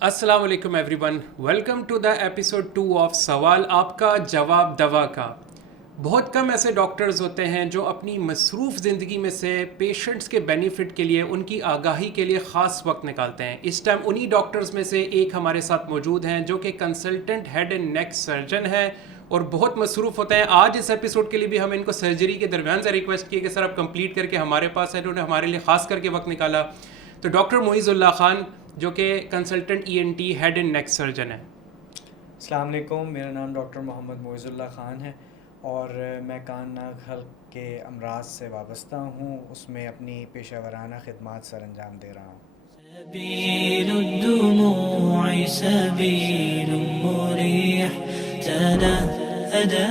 السلام علیکم everyone, welcome to the episode 2 of سوال آپ کا جواب دوا کا۔ بہت کم ایسے ڈاکٹرز ہوتے ہیں جو اپنی مصروف زندگی میں سے پیشنٹس کے بینیفٹ کے لیے، ان کی آگاہی کے لیے خاص وقت نکالتے ہیں۔ اس ٹائم انہی ڈاکٹرز میں سے ایک ہمارے ساتھ موجود ہیں جو کہ consultant head and neck surgeon ہے اور بہت مصروف ہوتے ہیں۔ آج اس ایپیسوڈ کے لیے بھی ہم ان کو سرجری کے درمیان سے ریکویسٹ کیے کہ سر آپ کمپلیٹ کر کے ہمارے پاس ہے، انہوں نے ہمارے لیے خاص کر کے وقت نکالا۔ تو ڈاکٹر معیز اللہ خان جو کہ consultant E N T head and neck surgeon ہے۔ السلام علیکم، میرا نام ڈاکٹر محمد معیز اللہ خان ہے اور میں کان ناک حلق کے امراض سے وابستہ ہوں، اس میں اپنی پیشہ ورانہ خدمات سر انجام دے رہا ہوں۔ سبيل الدموع سبيل مريح تنهدى.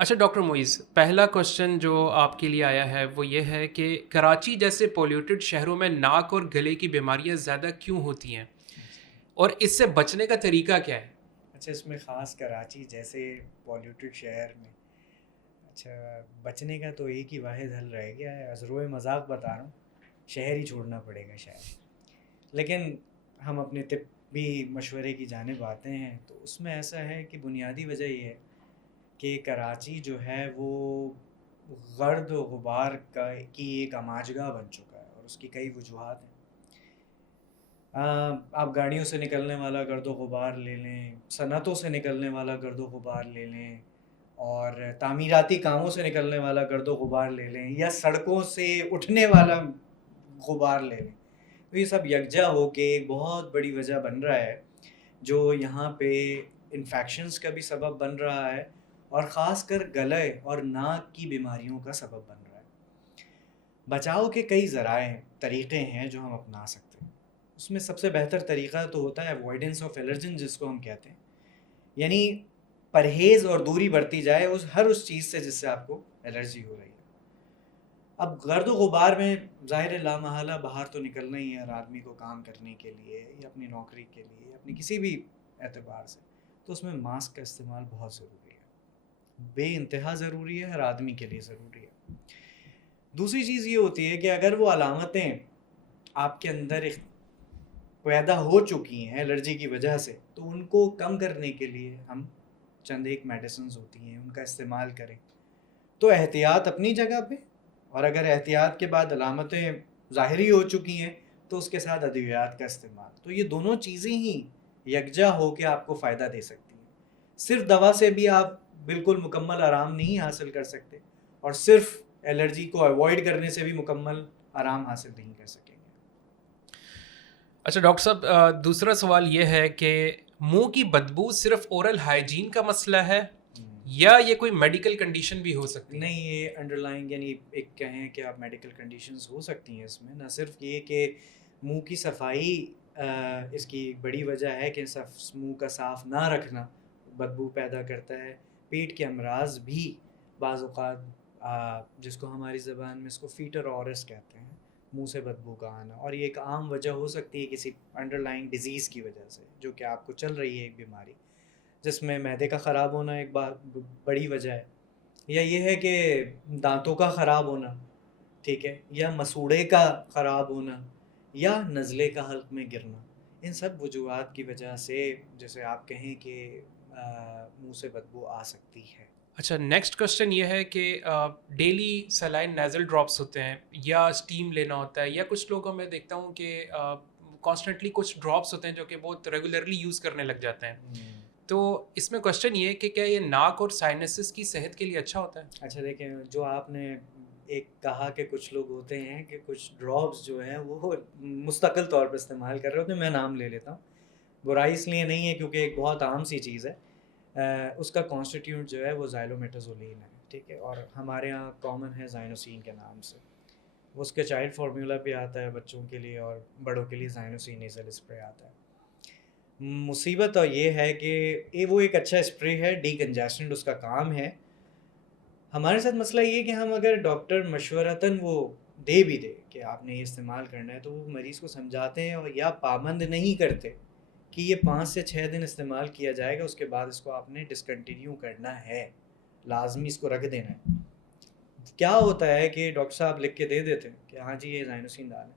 اچھا ڈاکٹر معیز، پہلا کوشچن جو آپ کے لیے آیا ہے وہ یہ ہے کہ کراچی جیسے پولیوٹڈ شہروں میں ناک اور گلے کی بیماریاں زیادہ کیوں ہوتی ہیں اور اس سے بچنے کا طریقہ کیا ہے؟ اچھا، اس میں خاص کراچی جیسے پولیوٹڈ شہر میں بچنے کا تو ایک ہی واحد حل رہ گیا ہے، ازروئے مذاق بتا رہا ہوں، شہر ہی چھوڑنا پڑے گا شاید۔ لیکن ہم اپنے طبی مشورے کی جانب آتے ہیں تو اس میں ایسا ہے کہ بنیادی وجہ یہ ہے کہ کراچی جو ہے وہ گرد و غبار کی ایک اماجگاہ بن چکا ہے اور اس کی کئی وجوہات ہیں۔ آپ گاڑیوں سے نکلنے والا گرد و غبار لے لیں، صنعتوں سے نکلنے والا گرد و غبار لے لیں، اور تعمیراتی کاموں سے نکلنے والا گرد و غبار لے لیں، یا سڑکوں سے اٹھنے والا غبار لے لیں، تو یہ سب یکجا ہو کے ایک بہت بڑی وجہ بن رہا ہے جو یہاں پہ انفیکشنز کا بھی سبب بن رہا ہے اور خاص کر گلے اور ناک کی بیماریوں کا سبب بن رہا ہے۔ بچاؤ کے کئی ذرائع ہیں، طریقے ہیں جو ہم اپنا سکتے ہیں۔ اس میں سب سے بہتر طریقہ تو ہوتا ہے اوائڈنس آف الرجن، جس کو ہم کہتے ہیں، یعنی پرہیز اور دوری برتی جائے ہر اس چیز سے جس سے آپ کو الرجی ہو رہی ہے۔ اب گرد و غبار میں ظاہر لا محالہ باہر تو نکلنا ہی ہے ہر آدمی کو، کام کرنے کے لیے یا اپنی نوکری کے لیے یا اپنی کسی بھی اعتبار سے، تو اس میں ماسک کا استعمال بہت ضروری ہے، بے انتہا ضروری ہے، ہر آدمی کے لیے ضروری ہے۔ دوسری چیز یہ ہوتی ہے کہ اگر وہ علامتیں آپ کے اندر پیدا ہو چکی ہیں الرجی کی وجہ سے، تو ان کو کم کرنے کے لیے ہم چند ایک میڈیسنز ہوتی ہیں ان کا استعمال کریں۔ تو احتیاط اپنی جگہ پہ، اور اگر احتیاط کے بعد علامتیں ظاہری ہو چکی ہیں تو اس کے ساتھ ادویات کا استعمال، تو یہ دونوں چیزیں ہی یکجا ہو کے آپ کو فائدہ دے سکتی ہیں۔ صرف دوا سے بھی آپ بالکل مکمل آرام نہیں حاصل کر سکتے، اور صرف الرجی کو اوائڈ کرنے سے بھی مکمل آرام حاصل نہیں کر سکیں گے۔ اچھا ڈاکٹر صاحب، دوسرا سوال یہ ہے کہ منہ کی بدبو صرف اورل ہائیجین کا مسئلہ ہے یا یہ کوئی میڈیکل کنڈیشن بھی ہو سکتی ہے؟ نہیں، یہ انڈر لائنگ یعنی ایک کہیں کہ آپ میڈیکل کنڈیشنز ہو سکتی ہیں اس میں، نہ صرف یہ کہ منہ کی صفائی اس کی بڑی وجہ ہے کہ منہ کا صاف نہ رکھنا بدبو پیدا کرتا ہے، پیٹ کے امراض بھی بعض اوقات جس کو ہماری زبان میں اس کو فیٹر اورس کہتے ہیں، منہ سے بدبو کا آنا، اور یہ ایک عام وجہ ہو سکتی ہے کسی انڈر لائنگ ڈیزیز کی وجہ سے جو کہ آپ کو چل رہی ہے ایک بیماری، جس میں معدے کا خراب ہونا ایک بڑی وجہ ہے، یا یہ ہے کہ دانتوں کا خراب ہونا، ٹھیک ہے، یا مسوڑے کا خراب ہونا، یا نزلے کا حلق میں گرنا۔ ان سب وجوہات کی وجہ سے جیسے آپ کہیں کہ منہ سے بدبو آ سکتی ہے۔ اچھا، نیکسٹ کوشچن یہ ہے کہ ڈیلی سلائن نیزل ڈراپس ہوتے ہیں یا اسٹیم لینا ہوتا ہے، یا کچھ لوگوں میں دیکھتا ہوں کہ کانسٹنٹلی کچھ ڈراپس ہوتے ہیں جو کہ بہت ریگولرلی یوز کرنے لگ جاتے ہیں، تو اس میں کوشچن یہ ہے کہ کیا یہ ناک اور سائنسز کی صحت کے لیے اچھا ہوتا ہے؟ اچھا دیکھیں، جو آپ نے ایک کہا کہ کچھ لوگ ہوتے ہیں کہ کچھ ڈراپس جو ہیں وہ مستقل طور پر استعمال کر رہے ہوتے ہیں، میں نام لے لیتا ہوں، برائی اس لیے نہیں ہے کیونکہ ایک بہت عام سی چیز ہے۔ اس کا کانسٹیٹیوٹ جو ہے وہ زائلومیٹازولین ہے، ٹھیک ہے، اور ہمارے ہاں کامن ہے زائنوسین کے نام سے، وہ اس کے چائلڈ فارمولا پہ آتا ہے بچوں کے لیے، اور بڑوں کے لیے زائنوسین نیزل اسپرے آتا ہے۔ مصیبت اور یہ ہے کہ وہ ایک اچھا اسپرے ہے، ڈی کنجسٹنٹ اس کا کام ہے۔ ہمارے ساتھ مسئلہ یہ کہ ہم اگر ڈاکٹر مشورتاً وہ دے بھی دے کہ آپ نے یہ استعمال کرنا ہے، تو وہ مریض کو سمجھاتے ہیں اور یا پابند نہیں کرتے کہ یہ 5 سے 6 دن استعمال کیا جائے گا، اس کے بعد اس کو آپ نے ڈسکنٹینیو کرنا ہے، لازمی اس کو رکھ دینا ہے۔ کیا ہوتا ہے کہ ڈاکٹر صاحب لکھ کے دے دیتے ہیں کہ ہاں جی یہ زائنوسین ڈالیں،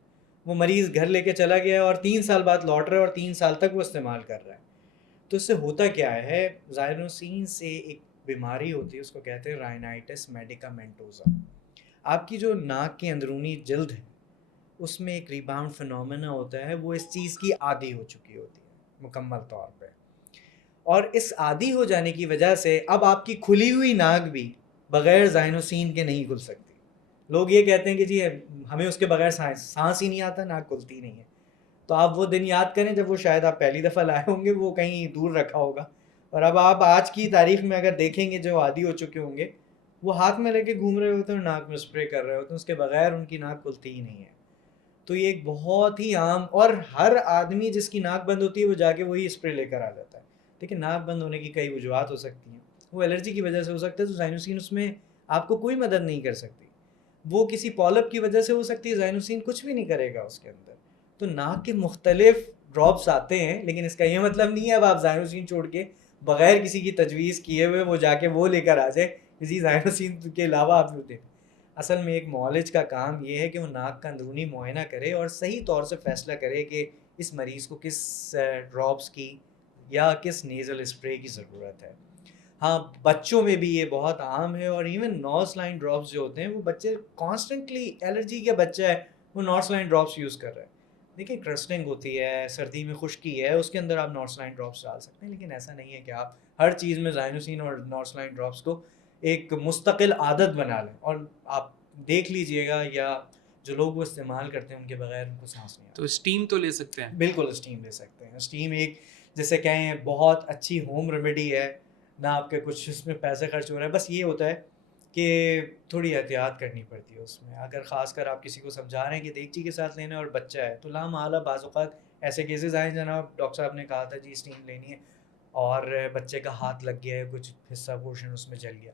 وہ مریض گھر لے کے چلا گیا اور 3 سال بعد لوٹ رہا ہے اور 3 سال تک وہ استعمال کر رہا ہے. تو اس سے ہوتا کیا ہے, زائنوسین سے ایک بیماری ہوتی ہے, اس کو کہتے ہیں رائنائٹس میڈیکامنٹوزا. آپ کی جو ناک کی اندرونی جلد ہے اس میں ایک ریباؤنڈ فنومینا ہوتا ہے, وہ اس چیز کی عادی ہو چکی ہوتی ہے مکمل طور پہ, اور اس عادی ہو جانے کی وجہ سے اب آپ کی کھلی ہوئی ناک بھی بغیر زائنوسین کے نہیں کھل سکتی. لوگ یہ کہتے ہیں کہ جی ہمیں اس کے بغیر سانس ہی نہیں آتا, ناک کھلتی نہیں ہے. تو آپ وہ دن یاد کریں جب وہ شاید آپ پہلی دفعہ لائے ہوں گے, وہ کہیں دور رکھا ہوگا, اور اب آپ آج کی تاریخ میں اگر دیکھیں گے جو عادی ہو چکے ہوں گے وہ ہاتھ میں لے کے گھوم رہے ہوتے ہیں اور ناک میں اسپرے کر رہے ہوتے ہیں, اس کے بغیر ان کی ناک کھلتی ہی نہیں ہے. تو یہ ایک بہت ہی عام, اور ہر آدمی جس کی ناک بند ہوتی ہے وہ جا کے وہی اسپرے لے کر آ جاتا ہے. لیکن ناک بند ہونے کی کئی وجوہات ہو سکتی ہیں, وہ الرجی کی وجہ سے ہو سکتا ہے, تو زائنوسین اس میں آپ کو کوئی مدد نہیں کر سکتی. وہ کسی پولپ کی وجہ سے ہو سکتی ہے, زائنوسین کچھ بھی نہیں کرے گا اس کے اندر. تو ناک کے مختلف ڈراپس آتے ہیں, لیکن اس کا یہ مطلب نہیں ہے اب آپ زائنوسین چھوڑ کے بغیر کسی کی تجویز کیے ہوئے وہ جا کے وہ لے کر آ جائے, کسی زائنوسین کے علاوہ آپ لوگ دیں. اصل میں ایک معالج کا کام یہ ہے کہ وہ ناک کا اندرونی معائنہ کرے اور صحیح طور سے فیصلہ کرے کہ اس مریض کو کس ڈراپس کی یا کس نیزل اسپرے کی ضرورت ہے. ہاں بچوں میں بھی یہ بہت عام ہے, اور ایون نوز لائن ڈراپس جو ہوتے ہیں وہ بچے کانسٹنٹلی, الرجی کا بچہ ہے وہ نارس لائن ڈراپس یوز کر رہے ہیں. دیکھیے کرسٹنگ ہوتی ہے, سردی میں خشکی ہے, اس کے اندر آپ نارس لائن ڈراپس ڈال سکتے ہیں, لیکن ایسا نہیں ہے کہ آپ ہر چیز میں زائنوسین اور نارس لائن ڈراپس کو ایک مستقل عادت بنا لیں. اور آپ دیکھ لیجئے گا, یا جو لوگ وہ استعمال کرتے ہیں ان کے بغیر ان کو سانس نہیں آتی. تو اسٹیم تو لے سکتے ہیں؟ بالکل اسٹیم لے سکتے ہیں. اسٹیم ایک جیسے کہیں بہت اچھی ہوم ریمیڈی ہے, نہ آپ کے کچھ اس میں پیسے خرچ ہو رہے ہیں, بس یہ ہوتا ہے کہ تھوڑی احتیاط کرنی پڑتی ہے اس میں. اگر خاص کر آپ کسی کو سمجھا رہے ہیں کہ دیگچی کے ساتھ لینا ہے اور بچہ ہے, تو لامحالہ بعض اوقات ایسے کیسز آئے جناب ڈاکٹر صاحب نے کہا تھا جی اسٹیم لینی ہے, اور بچے کا ہاتھ لگ گیا ہے, کچھ حصہ پورشن اس میں جل گیا.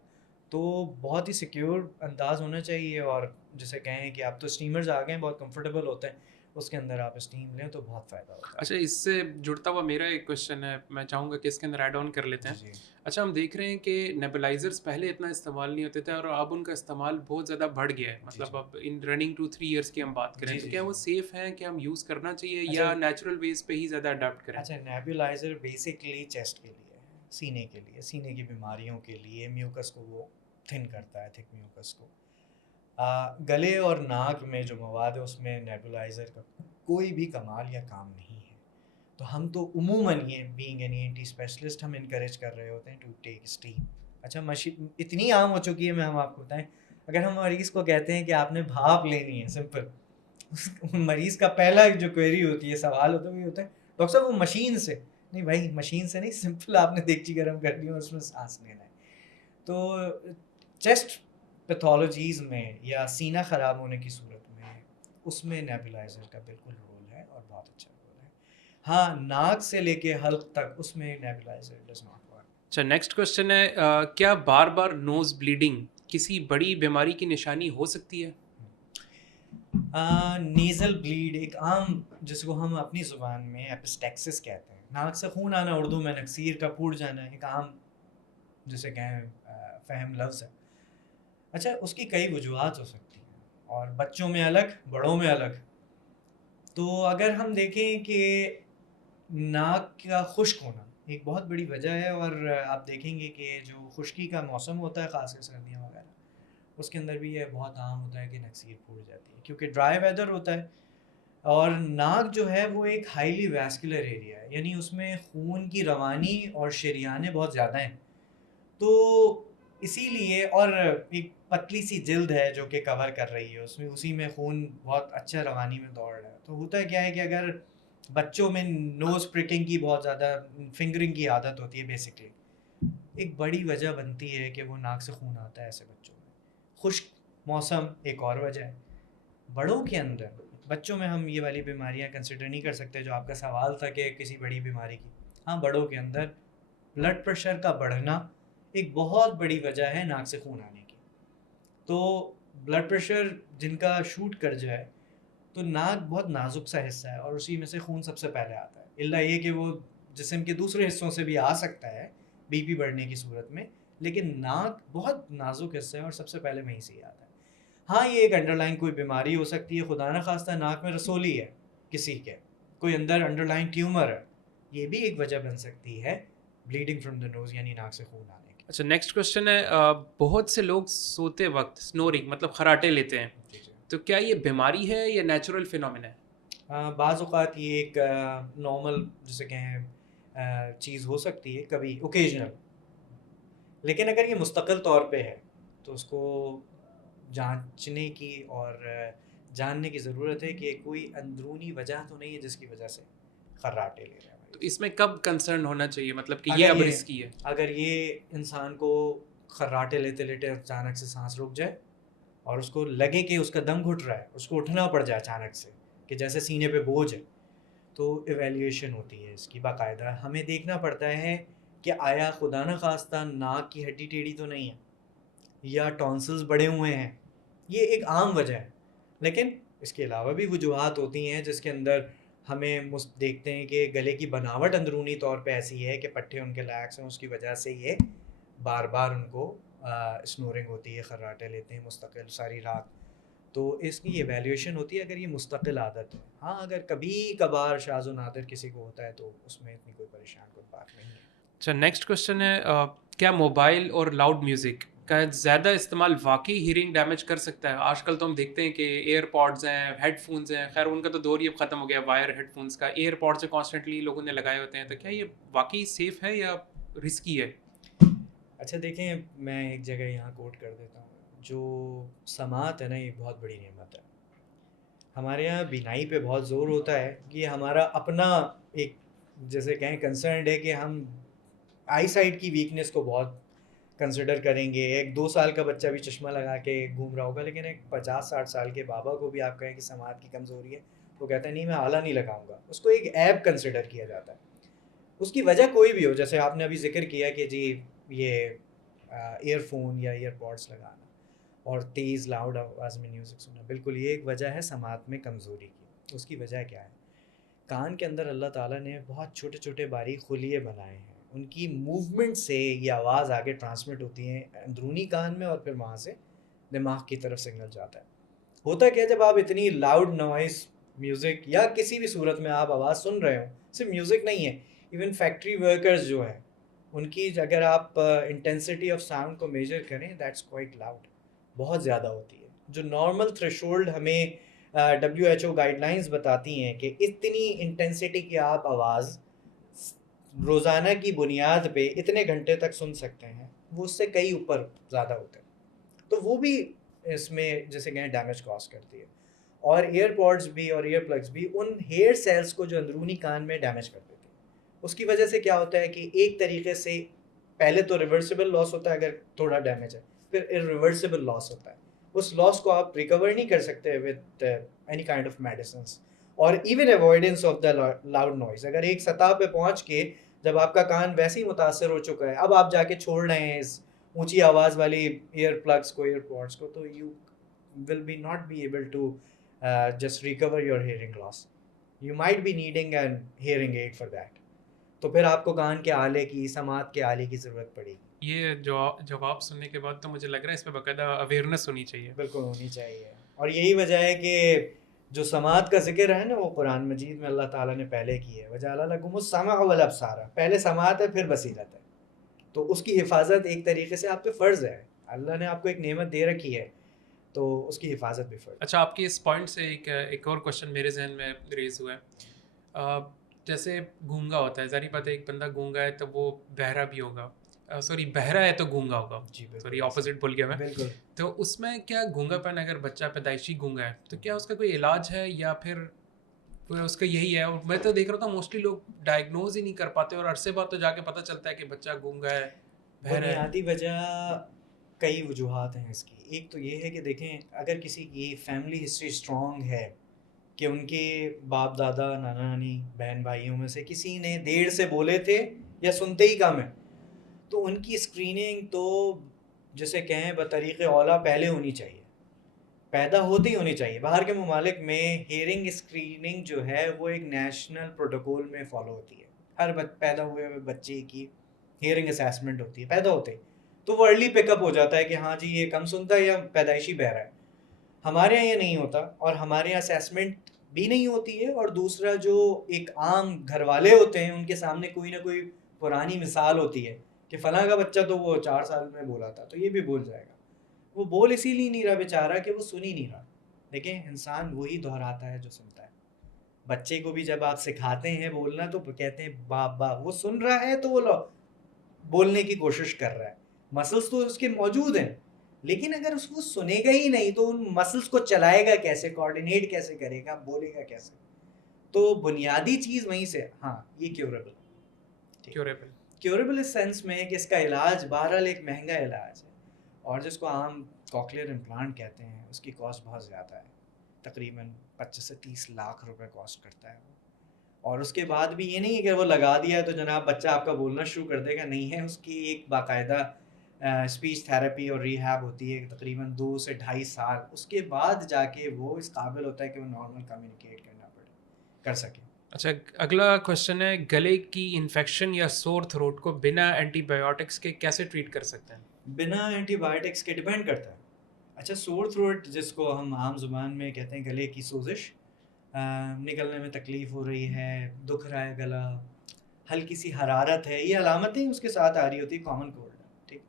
تو بہت ہی سیکیور انداز ہونا چاہیے, اور جسے کہیں کہ آپ تو اسٹیمرز آ گئے ہیں, بہت کمفرٹیبل ہوتے ہیں, اس کے اندر آپ اسٹیم لیں تو بہت فائدہ ہوتا ہے. اچھا, اس سے جڑتا ہوا میرا ایک کوشچن ہے, میں چاہوں گا کہ اس کے اندر ایڈ آن کر لیتے ہیں. جی اچھا, ہم دیکھ رہے ہیں کہ نیبولائزرز پہلے اتنا استعمال نہیں ہوتے تھے, اور اب ان کا استعمال بہت زیادہ بڑھ گیا ہے. مطلب اب ان رننگ 2-3 ایئرس کی ہم بات کریں تو کیا وہ سیف ہیں, کہ ہم یوز کرنا چاہیے یا نیچرل ویز پہ ہی زیادہ اڈاپٹ کریں؟ اچھا, نیبولائزر بیسکلی چیسٹ کے لیے, سینے کے لیے, سینے کی بیماریوں کے لیے, میوکس کو وہ تھن کرتا ہے, تھک میوکس کو. گلے اور ناک میں جو مواد ہے اس میں نیبولائزر کا کوئی بھی کمال یا کام نہیں ہے. تو ہم تو عموماً یہ بینگ این ENT اسپیشلسٹ ہم انکریج کر رہے ہوتے ہیں ٹو ٹیک اسٹیم. اچھا, اتنی عام ہو چکی ہے, میں ہم آپ کو بتائیں, اگر ہم مریض کو کہتے ہیں کہ آپ نے بھاپ لینی ہے سمپل, مریض کا پہلا جو کوئری ہوتی ہے, سوال ہوتا ہے, وہ ہوتا ہے ڈاکٹر صاحب وہ مشین سے. نہیں بھائی, مشین سے نہیں, سمپل آپ نے دیگچی گرم کرنی ہے اور اس میں سانس لینا ہے. تو چیسٹ پیتھولوجیز میں یا سینہ خراب ہونے کی صورت میں اس میں نیبولائزر کا بالکل رول ہے, اور بہت اچھا رول ہے. ہاں, ناک سے لے کے حلق تک اس میں نیبولائزر ڈز ناٹ ورک. اچھا, نیکسٹ کوشچن ہے, کیا بار بار نوز بلیڈنگ کسی بڑی بیماری کی نشانی ہو سکتی ہے؟ نیزل بلیڈ ایک عام, جس کو ہم اپنی زبان میں ایپسٹیکسس کہتے ہیں, ناک سے خون آنا, اردو میں نکسیر کا پھوٹ جانا, ایک عام جسے کہیں فہم لفظ ہے. اچھا, اس کی کئی وجوہات ہو سکتی ہیں, اور بچوں میں الگ, بڑوں میں الگ. تو اگر ہم دیکھیں کہ ناک کا خشک ہونا ایک بہت بڑی وجہ ہے, اور آپ دیکھیں گے کہ جو خشکی کا موسم ہوتا ہے خاص کر سردیاں وغیرہ, اس کے اندر بھی یہ بہت عام ہوتا ہے کہ نکسیر پھوٹ جاتی ہے, کیونکہ ڈرائی ویدر ہوتا ہے. اور ناک جو ہے وہ ایک ہائیلی ویسکولر ایریا ہے, یعنی اس میں خون کی روانی اور شریانیں بہت زیادہ ہیں. تو اسی لیے, اور ایک پتلی سی جلد ہے جو کہ کور کر رہی ہے, اس میں اسی میں خون بہت اچھا روانی میں دوڑ رہا ہے. تو ہوتا ہے کیا ہے کہ اگر بچوں میں نوز پرکنگ کی بہت زیادہ, فنگرنگ کی عادت ہوتی ہے, بیسکلی ایک بڑی وجہ بنتی ہے کہ وہ ناک سے خون آتا ہے ایسے بچوں میں. خشک موسم ایک اور وجہ ہے. بڑوں کے اندر, بچوں میں ہم یہ والی بیماریاں کنسیڈر نہیں کر سکتے جو آپ کا سوال تھا کہ کسی بڑی بیماری کی. ہاں, بڑوں کے اندر بلڈ پریشر کا بڑھنا ایک بہت بڑی وجہ ہے ناک سے خون آنے کی. تو بلڈ پریشر جن کا شوٹ کر جائے, تو ناک بہت نازک سا حصہ ہے, اور اسی میں سے خون سب سے پہلے آتا ہے, الا یہ کہ وہ جسم کے دوسرے حصوں سے بھی آ سکتا ہے بی پی بڑھنے کی صورت میں, لیکن ناک بہت نازک حصہ ہے اور سب سے پہلے وہیں سے ہی آتا ہے. ہاں یہ ایک انڈر لائن کوئی بیماری ہو سکتی ہے, خدا نہ خواستہ ناک میں رسولی ہے کسی کے, کوئی انڈر لائن ٹیومر ہے, یہ بھی ایک وجہ بن سکتی ہے بلیڈنگ فرام دا نوز, یعنی ناک سے خون آنے کی. اچھا نیکسٹ کوشچن ہے, بہت سے لوگ سوتے وقت سنورنگ مطلب خراٹے لیتے ہیں, تو کیا یہ بیماری ہے یا نیچرل فینومینا ہے؟ بعض اوقات یہ ایک نارمل جسے کہیں چیز ہو سکتی ہے, کبھی اوکیجنل, لیکن اگر یہ مستقل طور پہ ہے تو اس کو جانچنے کی اور جاننے کی ضرورت ہے کہ کوئی اندرونی وجہ تو نہیں ہے جس کی وجہ سے خراٹے لے رہے ہیں. تو اس میں کب کنسرن ہونا چاہیے, مطلب کہ یہ اب رسکی ہے؟ اگر یہ انسان کو خراٹے لیتے لیتے اچانک سے سانس رک جائے اور اس کو لگے کہ اس کا دم گھٹ رہا ہے, اس کو اٹھنا پڑ جائے اچانک سے کہ جیسے سینے پہ بوجھ ہے, تو ایویلیویشن ہوتی ہے اس کی باقاعدہ. ہمیں دیکھنا پڑتا ہے کہ آیا خدا نہ خواستہ ناک کی ہڈی ٹیڑھی تو نہیں ہے یا ٹونسلز بڑے ہوئے ہیں. یہ ایک عام وجہ ہے, لیکن اس کے علاوہ بھی وجوہات ہوتی ہیں جس کے اندر ہمیں دیکھتے ہیں کہ گلے کی بناوٹ اندرونی طور پہ ایسی ہے کہ پٹھے ان کے لائق ہیں, اس کی وجہ سے یہ بار بار ان کو اسنورنگ ہوتی ہے, خراٹے لیتے ہیں مستقل ساری رات. تو اس کی ایویلیویشن ہوتی ہے اگر یہ مستقل عادت ہے. ہاں اگر کبھی کبھار شاذ و نادر کسی کو ہوتا ہے تو اس میں اتنی کوئی پریشان کوئی بات نہیں ہے. اچھا نیکسٹ کوشچن ہے, کیا موبائل اور لاؤڈ میوزک کا زیادہ استعمال واقعی ہیئرنگ ڈیمیج کر سکتا ہے؟ آج کل تو ہم دیکھتے ہیں کہ ایئر پوڈز ہیں, ہیڈ فونز ہیں, خیر ان کا تو دور ہی اب ختم ہو گیا وائر ہیڈ فونز کا, ایئر پوڈز سے کانسٹنٹلی لوگوں نے لگائے ہوتے ہیں, تو کیا یہ واقعی سیف ہے یا رسکی ہے؟ اچھا دیکھیں, میں ایک جگہ یہاں کوٹ کر دیتا ہوں, جو سماعت ہے نا یہ بہت بڑی نعمت ہے. ہمارے یہاں بینائی پہ بہت زور ہوتا ہے کہ یہ ہمارا اپنا ایک جیسے کہیں کنسرنڈ ہے کہ ہم آئی سائٹ کی ویکنیس کو بہت کنسیڈر کریں گے. ایک 2 سال کا بچہ بھی چشمہ لگا کے گھوم رہا ہوگا, لیکن ایک 50-60 سال کے بابا کو بھی آپ کہیں کہ سماعت کی کمزوری ہے, وہ کہتا ہے نہیں میں آلہ نہیں لگاؤں گا, اس کو ایک ایپ کنسیڈر کیا جاتا ہے. اس کی وجہ کوئی بھی ہو, جیسے آپ نے ابھی ذکر کیا کہ جی یہ ایئر فون یا ایئر پوڈس لگانا اور تیز لاؤڈ آواز میں میوزک سننا, بالکل یہ ایک وجہ ہے سماعت میں کمزوری کی. اس کی وجہ کیا ہے؟ کان کے اندر اللہ تعالیٰ نے بہت چھوٹے چھوٹے باریک خلیے بنائے ہیں, ان کی موومنٹ سے یہ آواز آگے ٹرانسمٹ ہوتی ہے اندرونی کان میں, اور پھر وہاں سے دماغ کی طرف سگنل جاتا ہے. ہوتا کیا, جب آپ اتنی لاؤڈ نوائز میوزک یا کسی بھی صورت میں آپ آواز سن رہے ہو, صرف میوزک نہیں ہے, ایون فیکٹری ورکرز جو ہیں ان کی اگر آپ انٹینسٹی آف ساؤنڈ کو میجر کریں, دیٹس کوائٹ لاؤڈ, بہت زیادہ ہوتی ہے. جو نارمل تھریشولڈ ہمیں WHO گائیڈ لائنز بتاتی ہیں کہ اتنی انٹینسٹی کی آپ آواز روزانہ کی بنیاد پہ اتنے گھنٹے تک سن سکتے ہیں, وہ اس سے کئی اوپر زیادہ ہوتے ہیں, تو وہ بھی اس میں جیسے کہیں ڈیمیج کاز کرتی ہے. اور ایئر پوڈز بھی اور ایئر پلگز بھی ان ہیئر سیلز کو جو اندرونی کان میں ڈیمیج کر دیتے ہیں. اس کی وجہ سے کیا ہوتا ہے کہ ایک طریقے سے پہلے تو ریورسیبل لاس ہوتا ہے اگر تھوڑا ڈیمیج ہے, پھر ارریورسیبل لاس ہوتا ہے. اس لاس کو آپ ریکور نہیں کر سکتے with any kind of medicines, اور even avoidance of the loud noise. اگر ایک سطح پہ پہنچ کے جب آپ کا کان ویسے ہی متاثر ہو چکا ہے, اب آپ جا کے چھوڑ رہے ہیں اس اونچی آواز والی ایئر پلگس کو, ایئر پوڈس کو, تو you will be not be able to just recover your hearing loss. You might be needing an hearing aid for that. تو پھر آپ کو کان کے آلے کی, سماعت کے آلے کی ضرورت پڑے گی. یہ جواب سننے کے بعد تو مجھے لگ رہا ہے اس پہ باقاعدہ اویئرنیس ہونی چاہیے. بالکل ہونی چاہیے, اور یہی وجہ ہے کہ جو سماعت کا ذکر ہے نا وہ قرآن مجید میں اللہ تعالیٰ نے پہلے کی ہے, وَجَعَلَ لَكُمُ السَّمْعَ وَالْأَبْصَارَ, پہلے سماعت ہے پھر بصیرت ہے. تو اس کی حفاظت ایک طریقے سے آپ پہ فرض ہے, اللہ نے آپ کو ایک نعمت دے رکھی ہے, تو اس کی حفاظت بھی فرض. اچھا, آپ کی اس پوائنٹ سے ایک اور کوشچن میرے ذہن میں ریز ہوا ہے. جیسے گونگا ہوتا ہے, ظاہری بات ہے ایک بندہ گونگا ہے تو وہ بہرا بھی ہوگا, سوری بہرا ہے تو گونگا ہوگا, سوری اپوزٹ بول گیا میں. بالکل. تو اس میں کیا گونگا پن, اگر بچہ پیدائشی گونگا ہے تو کیا اس کا کوئی علاج ہے یا پھر اس کا یہی ہے؟ اور میں تو دیکھ رہا تھا موسٹلی لوگ ڈائگنوز ہی نہیں کر پاتے, اور عرصے بعد تو جا کے پتہ چلتا ہے کہ بچہ گونگا ہے, بہرا ہے. بنیادی وجہ کئی وجوہات ہیں اس کی. ایک تو یہ ہے کہ دیکھیں اگر کسی کی فیملی ہسٹری اسٹرانگ ہے کہ ان کے باپ دادا نانا نانی بہن بھائیوں میں سے کسی نے دیر سے بولے تھے یا سنتے ہی کم ہے, تو ان کی اسکریننگ تو جسے کہیں بطریق اولا پہلے ہونی چاہیے, پیدا ہوتے ہی ہونی چاہیے. باہر کے ممالک میں ہیئرنگ اسکریننگ جو ہے وہ ایک نیشنل پروٹوکول میں فالو ہوتی ہے. ہر پیدا ہوئے بچے کی ہیئرنگ اسیسمنٹ ہوتی ہے پیدا ہوتے ہی, تو وہ ارلی پک اپ ہو جاتا ہے کہ ہاں جی یہ کم سنتا ہے یا پیدائشی بہرا ہے. ہمارے یہاں یہ نہیں ہوتا، اور ہمارے یہاں اسیسمنٹ بھی نہیں ہوتی ہے، اور دوسرا جو ایک عام گھر والے ہوتے ہیں ان کے سامنے کوئی نہ کوئی پرانی مثال ہوتی ہے کہ فلاں کا بچہ تو وہ 4 سال میں بولا تھا تو یہ بھی بول جائے گا. وہ بول اسی لیے نہیں رہا بیچارہ کہ وہ سن ہی نہیں رہا. دیکھیں انسان وہی دہراتا ہے جو سنتا ہے. بچے کو بھی جب آپ سکھاتے ہیں بولنا تو کہتے ہیں باپ باپ، وہ سن رہا ہے تو وہ بولنے کی کوشش کر رہا ہے. مسلس تو اس کے موجود ہیں، لیکن اگر اس کو سنے گا ہی نہیں تو ان مسلس کو چلائے گا کیسے، کوآرڈینیٹ کیسے کرے گا، بولے گا کیسے. تو بنیادی چیز وہیں سے. ہاں یہ کیوریبل اس سینس میں ہے کہ اس کا علاج بہرحال ایک مہنگا علاج ہے، اور جس کو عام کوکلیئر امپلانٹ کہتے ہیں اس کی کاسٹ بہت زیادہ ہے، تقریباً 25 سے 30 لاکھ روپے کاسٹ کرتا ہے وہ. اور اس کے بعد بھی یہ نہیں ہے کہ وہ لگا دیا ہے تو جناب بچہ آپ کا بولنا شروع کر دے گا، نہیں ہے. اس کی ایک باقاعدہ اسپیچ تھیراپی اور ریہیب ہوتی ہے تقریباً 2 سے 2.5 سال. اس کے بعد جا کے وہ اس قابل ہوتا ہے کہ وہ نارمل کمیونیکیٹ کر سکے. اچھا، اگلا کوشچن ہے گلے کی انفیکشن یا سور تھروٹ کو بنا اینٹی بایوٹکس کے کیسے ٹریٹ کر سکتے ہیں؟ بنا اینٹی بایوٹکس کے ڈیپینڈ کرتا ہے. اچھا، سور تھروٹ جس کو ہم عام زبان میں کہتے ہیں گلے کی سوزش، نکلنے میں تکلیف ہو رہی ہے، دکھ رہا ہے گلا، ہلکی سی حرارت ہے، یہ علامتیں اس کے ساتھ آ رہی ہوتی ہیں، کامن کولڈ ہے. ٹھیک،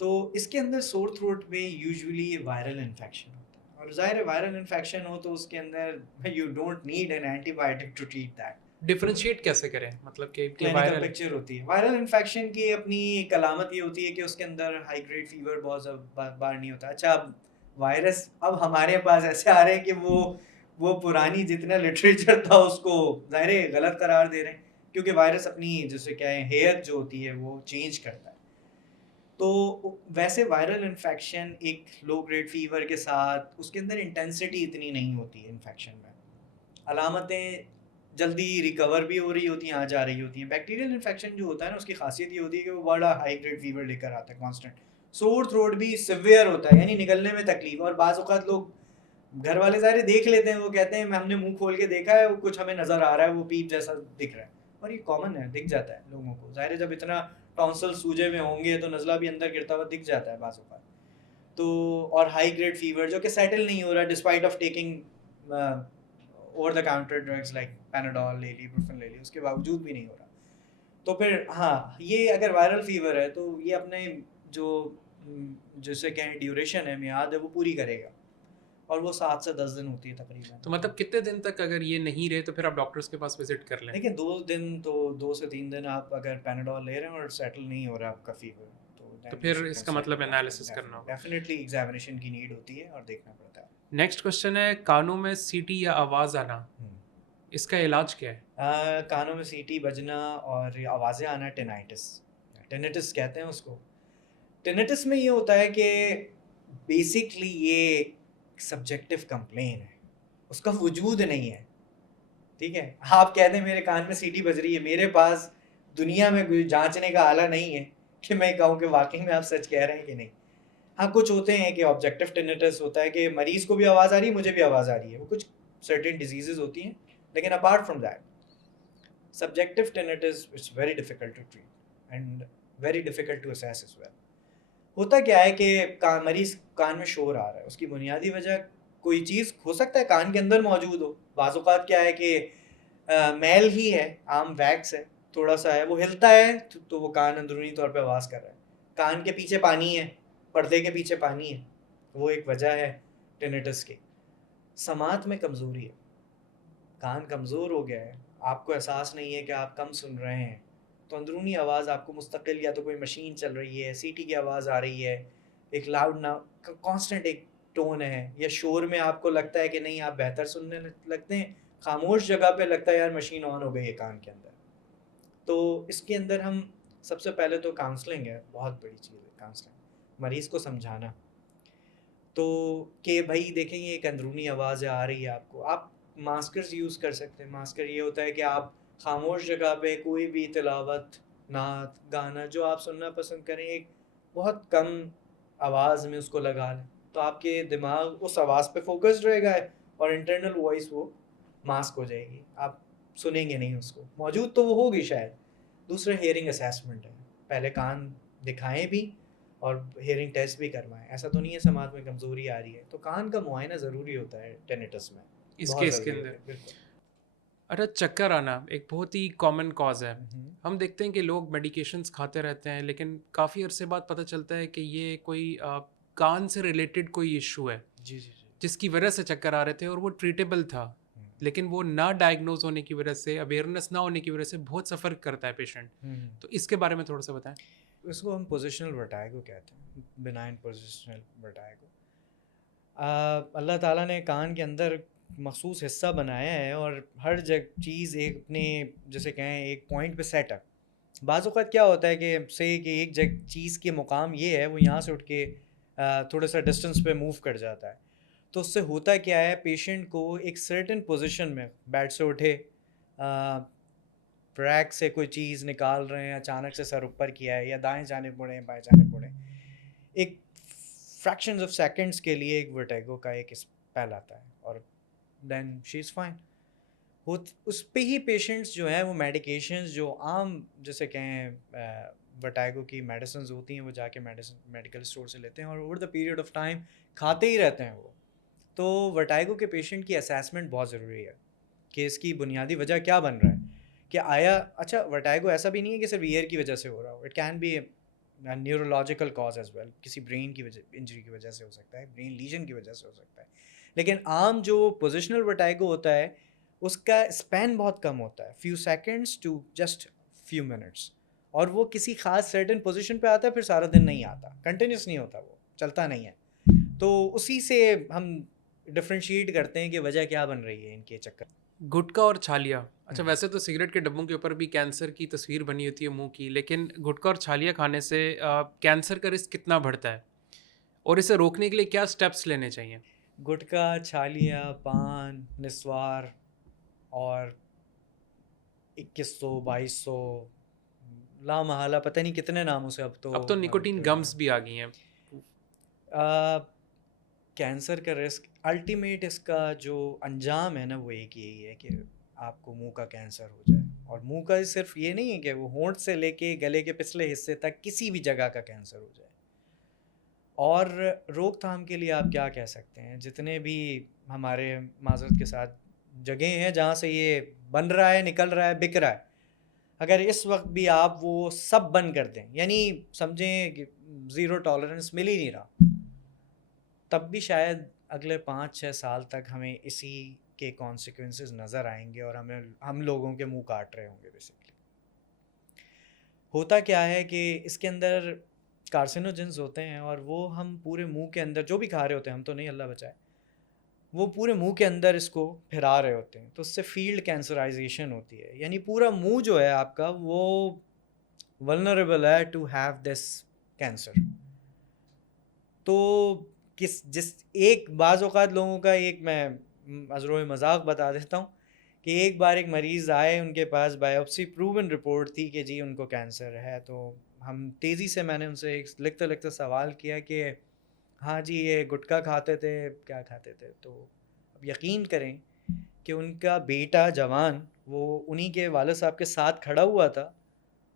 تو اس کے اندر سور تھروٹ میں یوزولی وائرل انفیکشن ہوتا ہے، اور ظاہر ہے وائرل انفیکشن ہو تو اس کے اندر you don't need an entity biotic to treat that. Differentiate کیسے کریں، مطلب کہ کلینکل پکچر ہوتی ہے. وائرل انفیکشن کی اپنی ایک علامت یہ ہوتی ہے کہ اس کے اندر ہائی گریڈ فیور بہت بار نہیں ہوتا. اچھا، اب وائرس اب ہمارے پاس ایسے آ رہے ہیں کہ وہ پرانی جتنا لٹریچر تھا اس کو ظاہر ہے غلط قرار دے رہے ہیں، کیونکہ وائرس اپنی جیسے کیا ہے ہیئت جو ہوتی ہے وہ چینج کرتا ہے. تو ویسے وائرل انفیکشن ایک لو گریڈ فیور کے ساتھ اس کے اندر انٹینسٹی اتنی نہیں ہوتی ہے انفیکشن میں، علامتیں جلدی ریکور بھی ہو رہی ہوتی ہیں، آ جا رہی ہوتی ہیں. بیکٹیریل انفیکشن جو ہوتا ہے نا اس کی خاصیت یہ ہوتی ہے کہ وہ بڑا ہائی گریڈ فیور لے کر آتا ہے کانسٹنٹ. سور تھروٹ بھی سیویئر ہوتا ہے، یعنی نکلنے میں تکلیف، اور بعض اوقات لوگ گھر والے ظاہر دیکھ لیتے ہیں، وہ کہتے ہیں ہم نے منہ کھول کے دیکھا ہے، وہ کچھ ہمیں نظر آ رہا ہے، وہ پیپ جیسا دکھ رہا ہے. اور یہ کامن ہے، دکھ جاتا ہے لوگوں کو. ظاہر ہے جب اتنا ٹونسل سوجے میں ہوں گے تو نزلہ بھی اندر گرتا ہوا دکھ جاتا ہے بعض اوقات. تو اور ہائی گریڈ فیور جو کہ سیٹل نہیں ہو رہا despite of taking over the counter drugs like Panadol لے لی، بروفن لے لی، اس کے باوجود بھی نہیں ہو رہا. تو پھر ہاں یہ اگر وائرل فیور ہے تو یہ اپنے جو جسے کہیں ڈیوریشن ہے، میعاد ہے، وہ پوری کرے گا، اور وہ 7 سے 10 دن ہوتی ہے تقریباً. تو مطلب کتنے دن تک اگر یہ نہیں رہے تو پھر آپ ڈاکٹرس کے پاس وزٹ کر لیں؟ دیکھیں 2 دن تو 2 سے 3 دن آپ اگر پیناڈول لے رہے ہیں اور سیٹل نہیں ہو رہا آپ کا فیور تو پھر اس کا مطلب انالیسس کرنا ہوگا. ڈیفینیٹلی ایگزامینیشن کی نیڈ ہوتی ہے اور دیکھنا پڑتا ہے. نیکسٹ کوشچن ہے کانوں میں سیٹی یا آواز آنا، اس کا علاج کیا ہے؟ کانوں میں سیٹی بجنا اور آوازیں آنا ٹینیٹس کہتے ہیں اس کو. ٹینیٹس میں یہ ہوتا ہے کہ بیسکلی یہ سبجیکٹو کمپلین ہے، اس کا وجود نہیں ہے. ٹھیک ہے، آپ کہتے ہیں میرے کان میں سیٹی بج رہی ہے، میرے پاس دنیا میں کوئی جانچنے کا آلہ نہیں ہے کہ میں کہوں کہ واقعی میں آپ سچ کہہ رہے ہیں کہ نہیں. ہاں کچھ ہوتے ہیں کہ آبجیکٹو ٹینیٹس ہوتا ہے کہ مریض کو بھی آواز آ رہی ہے، مجھے بھی آواز آ رہی ہے، وہ کچھ سرٹن ڈیزیزز ہوتی ہیں. لیکن apart from that subjective tenets it's very difficult to treat and very difficult to assess as well. ہوتا کیا ہے کہ مریض کان میں شور آ رہا ہے، اس کی بنیادی وجہ کوئی چیز ہو سکتا ہے کان کے اندر موجود ہو. بعض اوقات کیا ہے کہ میل ہی ہے، عام ویکس ہے، تھوڑا سا ہے، وہ ہلتا ہے تو وہ کان اندرونی طور پہ آواز کر رہا ہے. کان کے پیچھے پانی ہے، پردے کے پیچھے پانی ہے، وہ ایک وجہ ہے ٹینیٹس کی. سماعت میں کمزوری ہے، کان کمزور ہو گیا ہے، آپ کو احساس نہیں ہے کہ آپ کم سن رہے ہیں، تو اندرونی آواز آپ کو مستقل یا تو کوئی مشین چل رہی ہے، سیٹی کی آواز آ رہی ہے، ایک لاؤڈ کانسٹنٹ ایک ٹون ہے، یا شور میں آپ کو لگتا ہے کہ نہیں آپ بہتر سننے لگتے ہیں، خاموش جگہ پہ لگتا ہے یار مشین آن ہو گئی ہے کان کے اندر. تو اس کے اندر ہم سب سے پہلے تو کاؤنسلنگ ہے، بہت بڑی چیز ہے کاؤنسلنگ، مریض کو سمجھانا. تو کہ بھائی دیکھیں یہ ایک اندرونی آواز آ رہی ہے آپ کو، آپ ماسکرز یوز کر سکتے ہیں. ماسکر یہ ہوتا ہے کہ آپ خاموش جگہ پہ کوئی بھی تلاوت، نعت، گانا جو آپ سننا پسند کریں ایک بہت کم آواز میں اس کو لگا لیں، تو آپ کے دماغ اس آواز پہ فوکسڈ رہے گا اور انٹرنل وائس وہ ماسک ہو جائے گی، آپ سنیں گے نہیں اس کو. موجود تو وہ ہوگی شاید. دوسرا ہیئرنگ اسیسمنٹ ہے، پہلے کان دکھائیں بھی اور ہیئرنگ ٹیسٹ بھی کروائیں. ایسا تو نہیں ہے سماعت میں کمزوری آ رہی ہے تو کان کا معائنہ ضروری ہوتا ہے ٹینیٹس میں, اس بہت کیس کے ضروری اندر. ہوتا ہے. بالکل. اچھا, چکر آنا ایک بہت ہی کامن کاز ہے. ہم دیکھتے ہیں کہ لوگ میڈیکیشنز کھاتے رہتے ہیں لیکن کافی عرصے بعد پتہ چلتا ہے کہ یہ کوئی کان سے ریلیٹڈ کوئی ایشو ہے جی جی جی. جس کی وجہ سے چکر آ رہے تھے اور وہ ٹریٹیبل تھا, لیکن وہ نہ ڈائگنوز ہونے کی وجہ سے, اویئرنیس نہ ہونے کی وجہ سے بہت سفر کرتا ہے پیشنٹ. تو اس کے بارے میں تھوڑا سا بتائیں. اس کو ہم پوزیشنل ورٹائگو کہتے ہیں, بنائن پوزیشنل ورٹائگو. اللہ تعالیٰ نے کان کے اندر مخصوص حصہ بنایا ہے اور ہر چیز ایک اپنے جیسے کہیں ایک پوائنٹ پہ سیٹ ہے. بعض اوقات کیا ہوتا ہے کہ ایک چیز کے مقام یہ ہے, وہ یہاں سے اٹھ کے تھوڑا سا ڈسٹینس پہ موو کر جاتا ہے. تو اس سے ہوتا کیا ہے, پیشنٹ کو ایک سرٹن پوزیشن میں بیڈ سے اٹھے, ریک سے کوئی چیز نکال رہے ہیں, اچانک سے سر اوپر کیا ہے, یا دائیں جانب مڑیں بائیں جانب مڑیں, ایک فریکشنز آف سیکنڈس کے لیے ایک ورٹیگو کا ایک اسپیل آتا ہے اور دین شی از فائن. اس پہ ہی پیشنٹس جو ہیں وہ میڈیکیشنز جو عام جیسے کہیں ورٹیگو کی میڈیسنز ہوتی ہیں وہ جا کے میڈیکل اسٹور سے لیتے ہیں اور over the period of time کھاتے ہی رہتے ہیں وہ. تو ورٹیگو کے پیشنٹ کی اسیسمنٹ بہت ضروری ہے کہ اس کی بنیادی وجہ کیا بن رہا ہے, کہ آیا اچھا ورٹیگو ایسا بھی نہیں ہے کہ صرف ایئر کی وجہ سے ہو رہا ہو, it can be neurological cause as well, کسی برین کی وجہ انجری کی وجہ سے ہو سکتا ہے, برین لیجن کی وجہ سے ہو سکتا ہے. لیکن عام جو پوزیشنل ورٹیگو ہوتا ہے اس کا اسپین بہت کم ہوتا ہے, few seconds to just few minutes, اور وہ کسی خاص سرٹن پوزیشن پہ آتا ہے, پھر سارا دن نہیں آتا, کنٹینیوس نہیں ہوتا, وہ چلتا نہیں ہے. تو اسی سے ہم ڈفرینشیٹ کرتے ہیں کہ وجہ کیا بن رہی ہے ان کے چکر. گٹکا اور چھالیا. اچھا, ویسے تو سگریٹ کے ڈبوں کے اوپر بھی کینسر کی تصویر بنی ہوتی ہے منہ کی, لیکن گٹکا اور چھالیا کھانے سے کینسر کا رسک کتنا بڑھتا ہے اور اسے روکنے کے لیے کیا سٹیپس لینے چاہیے؟ گٹکا, چھالیا, پان, نسوار اور 2100 لا محالہ پتہ نہیں کتنے ناموں سے اب تو نکوٹین گمز بھی آ گئی ہیں. کینسر کا رسک الٹیمیٹ اس کا جو انجام ہے نا وہ ایک یہی ہے کہ آپ کو منہ کا کینسر ہو جائے, اور منہ کا صرف یہ نہیں ہے کہ وہ ہونٹ سے لے کے گلے کے پچھلے حصے تک کسی بھی جگہ کا کینسر ہو جائے. اور روک تھام کے لیے آپ کیا کہہ سکتے ہیں, جتنے بھی ہمارے معذرت کے ساتھ جگہیں ہیں جہاں سے یہ بن رہا ہے, نکل رہا ہے, بک رہا ہے, اگر اس وقت بھی آپ وہ سب بند کر دیں, یعنی سمجھیں کہ زیرو ٹالرنس مل ہی نہیں رہا, تب بھی شاید اگلے 5-6 سال تک ہمیں اسی کے کانسیکوینسز نظر آئیں گے اور ہم لوگوں کے منہ کاٹ رہے ہوں گے. بیسیکلی ہوتا کیا ہے کہ اس کے اندر کارسینوجنز ہوتے ہیں اور وہ ہم پورے منہ کے اندر جو بھی کھا رہے ہوتے ہیں, ہم تو نہیں اللہ بچائے, وہ پورے منہ کے اندر اس کو پھیلا رہے ہوتے ہیں, تو اس سے فیلڈ کینسرائزیشن ہوتی ہے, یعنی پورا منہ جو ہے آپ کا وہ ولنریبل ہے ٹو ہیو دس کینسر. تو جس ایک بعض اوقات لوگوں کا ایک میں عذرو مذاق بتا دیتا ہوں کہ ایک بار ایک مریض آئے, ان کے پاس بایوپسی پروون رپورٹ تھی کہ جی ان کو کینسر ہے. تو ہم تیزی سے میں نے ان سے ایک لکھتے سوال کیا کہ ہاں جی یہ گٹکا کھاتے تھے, کیا کھاتے تھے؟ تو اب یقین کریں کہ ان کا بیٹا جوان وہ انہی کے والد صاحب کے ساتھ کھڑا ہوا تھا,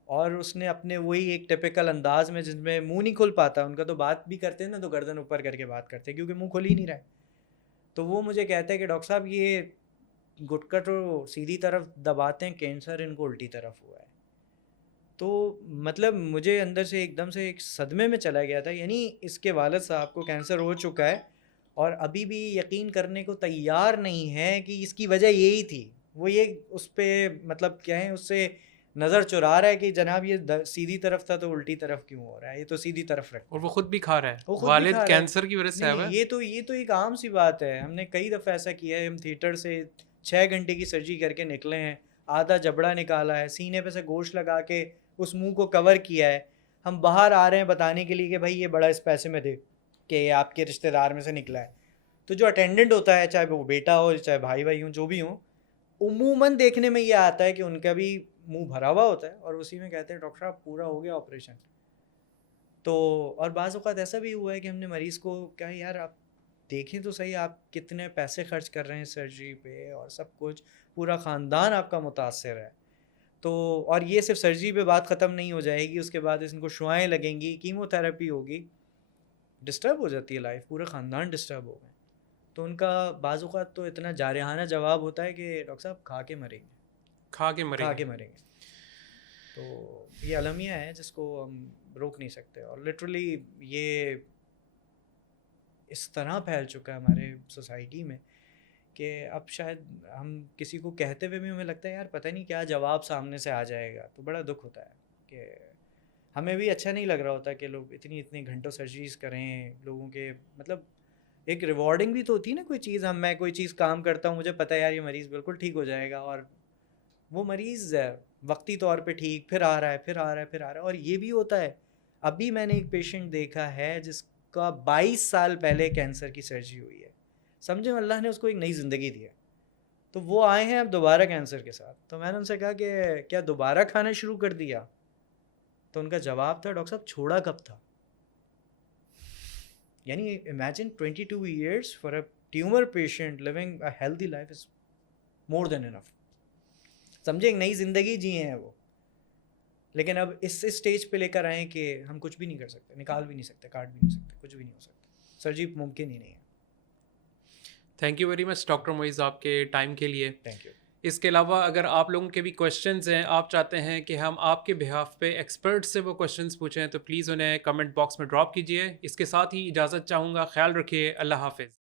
اور اس نے اپنے وہی ایک ٹپیکل انداز میں جس میں منہ نہیں کھل پاتا, ان کا تو بات بھی کرتے ہیں نا تو گردن اوپر کر کے بات کرتے ہیں کیونکہ منہ کھل ہی نہیں رہا ہے. تو وہ مجھے کہتے ہیں کہ ڈاکٹر صاحب یہ گٹکا تو سیدھی طرف دباتے ہیں, کینسر ان کو الٹی طرف ہوا ہے. تو مطلب مجھے اندر سے ایک دم سے ایک صدمے میں چلا گیا تھا, یعنی اس کے والد صاحب کو کینسر ہو چکا ہے اور ابھی بھی یقین کرنے کو تیار نہیں ہے کہ اس کی وجہ یہی تھی. وہ یہ اس پہ مطلب کیا ہے, اس سے نظر چرا رہا ہے کہ جناب یہ سیدھی طرف تھا تو الٹی طرف کیوں ہو رہا ہے, یہ تو سیدھی طرف رکھتے اور ہیں. وہ خود بھی کھا رہا ہے, وہ خود بھی والد کھا رہا ہے. کینسر کی وجہ سے آیا ہوا ہے. یہ تو ایک عام سی بات ہے, ہم نے کئی دفعہ ایسا کیا ہے, ہم تھیٹر سے 6 گھنٹے کی سرجری کر کے نکلے ہیں, آدھا جبڑا نکالا ہے, سینے پہ سے گوشت لگا کے اس منہ کو کور کیا ہے, ہم باہر آ رہے ہیں بتانے کے لیے کہ بھائی یہ بڑا اس پیسے میں دے کہ یہ آپ کے رشتہ دار میں سے نکلا ہے. تو جو اٹینڈنٹ ہوتا ہے, چاہے وہ بیٹا ہو چاہے بھائی ہوں جو بھی ہوں, عموماً دیکھنے میں یہ آتا ہے کہ ان کا بھی منہ بھرا ہوا ہوتا ہے اور اسی میں کہتے ہیں ڈاکٹر صاحب پورا ہو گیا آپریشن. تو اور بعض اوقات ایسا بھی ہوا ہے کہ ہم نے مریض کو کہا یار آپ دیکھیں تو صحیح آپ کتنے پیسے خرچ کر رہے ہیں سرجری پہ اور سب کچھ, پورا خاندان آپ کا متاثر ہے. تو اور یہ صرف سرجری پہ بات ختم نہیں ہو جائے گی، اس کے بعد ان کو شعائیں لگیں گی، کیمو تھراپی ہوگی، ڈسٹرب ہو جاتی ہے لائف، پورے خاندان ڈسٹرب ہو گئے. تو ان کا بعض اوقات تو اتنا جارحانہ جواب ہوتا ہے کہ ڈاکٹر صاحب کھا کے مریں گے، کھا کے مریں گے. تو یہ المیہ ہے جس کو ہم روک نہیں سکتے، اور لٹرلی یہ اس طرح پھیل چکا ہے ہمارے سوسائٹی میں کہ اب شاید ہم کسی کو کہتے ہوئے بھی ہمیں لگتا ہے یار پتہ نہیں کیا جواب سامنے سے آ جائے گا. تو بڑا دکھ ہوتا ہے کہ ہمیں بھی اچھا نہیں لگ رہا ہوتا کہ لوگ اتنی گھنٹوں سرجریز کریں لوگوں کے. مطلب ایک ریوارڈنگ بھی تو ہوتی ہے نا کوئی چیز. میں کوئی چیز کام کرتا ہوں، مجھے پتہ ہے یار یہ مریض بالکل ٹھیک ہو جائے گا، اور وہ مریض وقتی طور پہ ٹھیک پھر آ رہا ہے. اور یہ بھی ہوتا ہے، ابھی میں نے ایک پیشنٹ دیکھا ہے جس کا 22 سال پہلے کینسر کی سرجری ہوئی ہے. سمجھیں اللہ نے اس کو ایک نئی زندگی دی ہے، تو وہ آئے ہیں اب دوبارہ کینسر کے ساتھ. تو میں نے ان سے کہا کہ کیا دوبارہ کھانا شروع کر دیا؟ تو ان کا جواب تھا ڈاکٹر صاحب چھوڑا کب تھا. یعنی imagine 22 years for a tumor patient living a healthy life is more than enough. سمجھے ایک نئی زندگی جیے ہیں وہ، لیکن اب اس اسٹیج پہ لے کر آئیں کہ ہم کچھ بھی نہیں کر سکتے، نکال بھی نہیں سکتے، کاٹ بھی نہیں سکتے، کچھ بھی نہیں ہو سکتا، سرجری ممکن ہی نہیں ہے. Thank you very much doctor معیز آپ کے ٹائم کے لیے. Thank you. اس کے علاوہ اگر آپ لوگوں کے بھی کویشچنز ہیں، آپ چاہتے ہیں کہ ہم آپ کے بہاف پہ ایکسپرٹ سے وہ کویشچنز پوچھیں، تو پلیز انہیں کمنٹ باکس میں ڈراپ کیجیے. اس کے ساتھ ہی اجازت چاہوں گا. خیال رکھیے. اللہ حافظ.